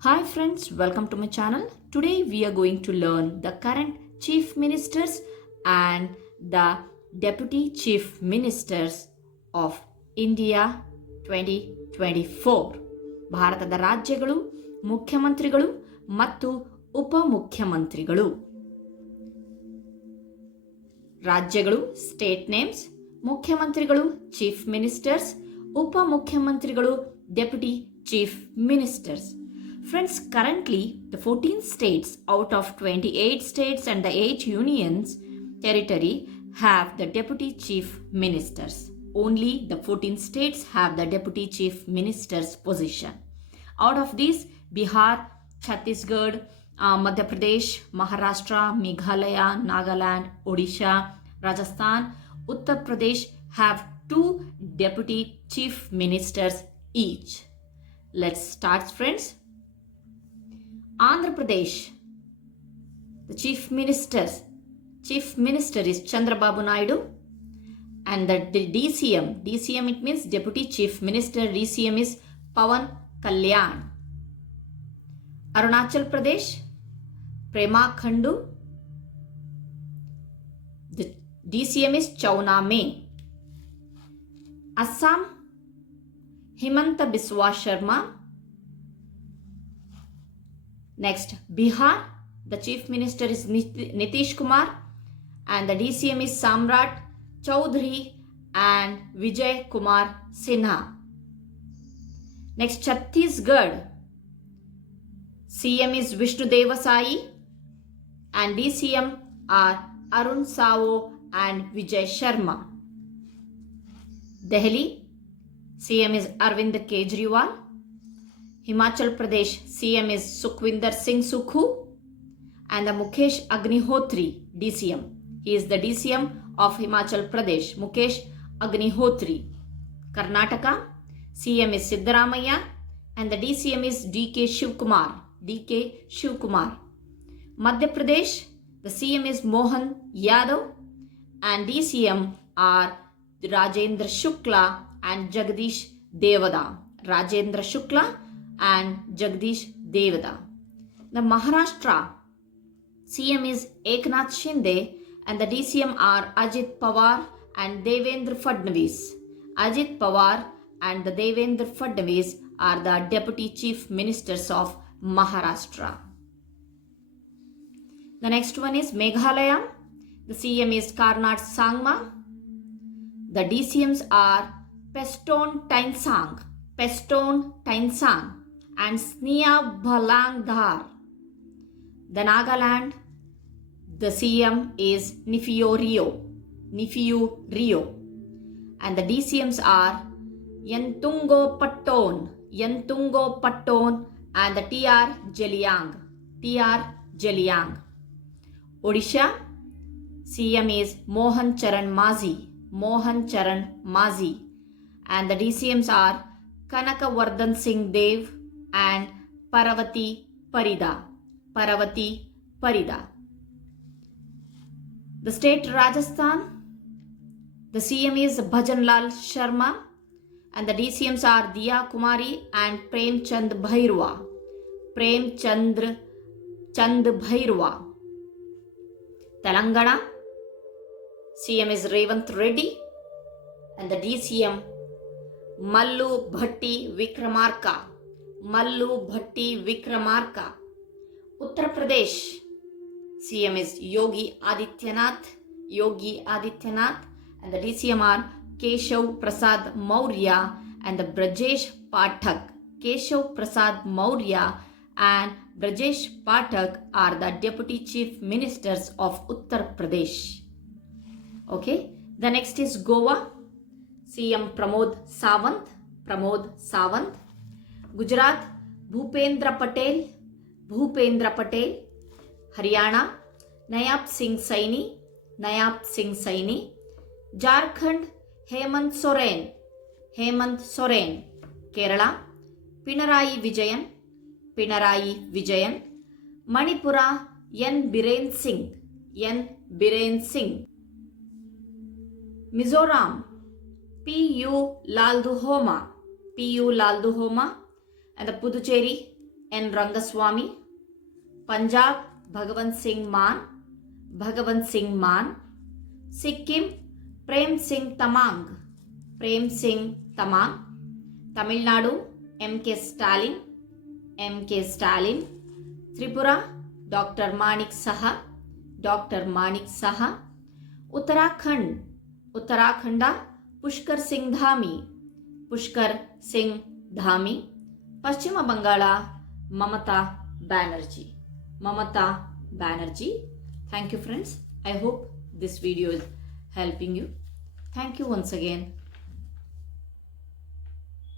Hi friends, welcome to my channel. Today we are going to learn the current chief ministers and the deputy chief ministers of India 2024. ಭಾರತದ ರಾಜ್ಯಗಳು ಮುಖ್ಯಮಂತ್ರಿಗಳು ಮತ್ತು ಉಪಮುಖ್ಯಮಂತ್ರಿಗಳು ರಾಜ್ಯಗಳು state names ಮುಖ್ಯಮಂತ್ರಿಗಳು chief ministers ಉಪಮುಖ್ಯಮಂತ್ರಿಗಳು deputy chief ministers Friends, currently the 14 states out of 28 states and the 8 unions territory have the deputy chief ministers. Only the 14 states have the deputy chief ministers position. Out of these, Bihar, Chhattisgarh, uh, Madhya Pradesh, Maharashtra, Meghalaya, Nagaland, Odisha, Rajasthan, Uttar Pradesh have two deputy chief ministers each. Let's start, friends. Andhra Pradesh, the chief ministers chief minister is chandrababu naidu and the D- dcm dcm it means deputy chief minister dcm is pawan kalyan arunachal pradesh prema khandu the dcm is chauna may assam himanta biswa sharma next bihar the chief minister is nitish kumar and the DCM is Samrat Chaudhary and Vijay Kumar Sinha. Next, Chhattisgarh. CM is Vishnu Devasai and DCM are Arun Sao and Vijay Sharma. Delhi. CM is Arvind Kejriwal. Himachal Pradesh CM is Sukhwinder Singh Sukhu and the Mukesh Agnihotri DCM. He is the DCM of Himachal Pradesh, Mukesh Agnihotri. Karnataka, CM is Siddaramaya and the DCM is DK Shivkumar, DK Shivkumar. Madhya Pradesh, the CM is Mohan Yadav and DCM are Rajendra Shukla and Jagdish Devada. Rajendra Shukla and Jagdish Devada. The Maharashtra CM is Eknath Shinde and the DCM are Ajit Pawar and Devendra Fadnavis. Ajit Pawar and the Devendra Fadnavis are the deputy chief ministers of Maharashtra. The next one is Meghalaya. The CM is Karnat Sangma. The DCMs are Peston Tainsang, Peston Tainsang and Sneha Bhalangdhar. The Nagaland, the CM is Nifio Rio, Nifio Rio, and the DCMs are Yantungo Patton, Yantungo Patton, and the TR Jeliang, TR Jeliang. Odisha, CM is Mohan Charan Mazi, Mohan Charan Mazi, and the DCMs are Kanakavardhan Singh Dev and Paravati Parida. Paravati Parida. The state Rajasthan, the CM is Bhajanlal Sharma and the DCMs are Diya Kumari and Prem Chand Bhairwa. Prem Chandra Chand Bhairwa. Telangana, CM is Revant Reddy and the DCM Mallu Bhatti Vikramarka. Mallu Bhatti Vikramarka. Uttar Pradesh, CM is Yogi Adityanath, Yogi Adityanath, and the DCM are Keshav Prasad Maurya and the Brajesh Pathak. Keshav Prasad Maurya and Brajesh Pathak are the deputy chief ministers of Uttar Pradesh. Okay, the next is Goa, CM Pramod Sawant, Pramod Sawant. Gujarat, Bhupendra Patel Bhupendra Patel, Haryana, Nayab Singh Saini, Nayab Singh Saini, Jharkhand, Hemant Soren Hemant Soren, Kerala, Pinarayi Vijayan Pinarayi Vijayan, Manipur, N Biren Singh, N Biren Singh, Mizoram, P U Lalduhoma, P U Lalduhoma अंदर Puducherry N Rangasamy Punjab Bhagwant Singh Mann Bhagwant Singh Mann Sikkim Prem Singh Tamang Prem Singh Tamang Tamil Nadu M K Stalin M K Stalin Tripura doctor Manik Saha doctor Manik सह Uttarakhand उत्तराखंडा Pushkar Singh Dhami Pushkar Singh Dhami ಪಶ್ಚಿಮ Bangala Mamata Banerjee Mamata Banerjee thank you friends I hope this video is helping you thank you once again